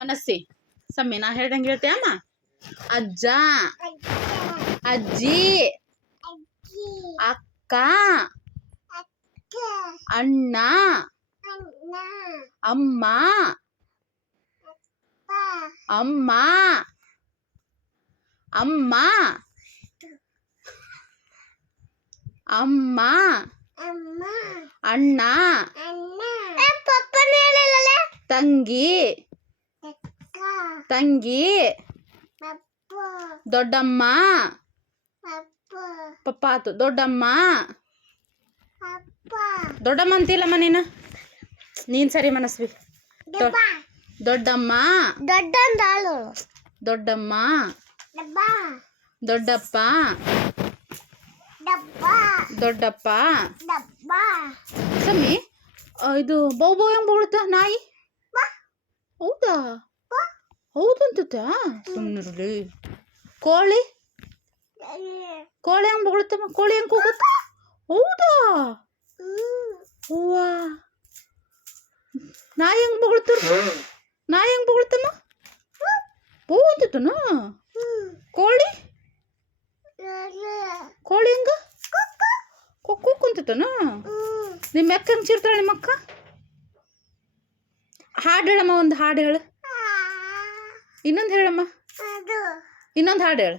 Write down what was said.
ಮನಸ್ಸಿ ಸಮ್ಮಿ ನಾ ಹೇಳ್ದಂಗೆ ಹೇಳ್ತೀಯ ಅಮ್ಮ. ಅಜ್ಜ, ಅಜ್ಜಿ, ಅಕ್ಕ, ಅಣ್ಣ, ಅಮ್ಮ, ಅಮ್ಮ, ಅಮ್ಮ, ಅಮ್ಮ, ಅಣ್ಣ, ತಂಗಿ, ತಂಗಿ, ದೊಡ್ಡಮ್ಮ, ಪಪ್ಪ ಆತು, ದೊಡ್ಡಮ್ಮ, ದೊಡ್ಡಮ್ಮ ಅಂತಿಲ್ಲಮ್ಮ ನೀನ್ ಸರಿ ಮನಸ್ವಿ. ದೊಡ್ಡಮ್ಮ, ದೊಡ್ಡಮ್ಮ, ದೊಡ್ಡಪ್ಪ, ದೊಡ್ಡಪ್ಪ. ಸಮ್ಮಿ ಇದು ಬೌ ಬೌ ಹೆಂಗ್ ಬೊಗಳುತ್ತ ನಾಯಿ? ಹೌದಾ? ಹೌದಂತ ಸುಮ್ಮನಿರಲಿ. ಕೋಳಿ ಕೋಳಿ ಹೆಂಗ್ ಬೊಗಳುತ್ತಮ್ಮ? ಕೋಳಿ ಹೆಂಗ್ ಕೂಗುತ್ತ? ಹೌದಾ? ಹೂವಾ. ನಾಯಿ ಹೆಂಗ್ ಬೊಗಳುತ್ತ? ನಾಯಿ ಹೆಂಗ್ ಬೊಗಳುತ್ತಮ್ಮ? ಹೌದನ? ಕೋಳಿ ಕೋಳಿ ಹೆಂಗ ಕೊಕ್ಕು ಕುಂತತನ? ನಿಮ್ಮ ಅಕ್ಕ ಹೆಂಗ್ ಚಿರ್ತಾಳೆ? ನಿಮ್ಮ ಅಕ್ಕ ಹಾಡು ಹೇಳಮ್ಮ, ಒಂದು ಹಾಡು ಹೇಳು. ಇನ್ನೊಂದು ಹೇಳಮ್ಮ, ಇನ್ನೊಂದು ಹಾಡು ಹೇಳು.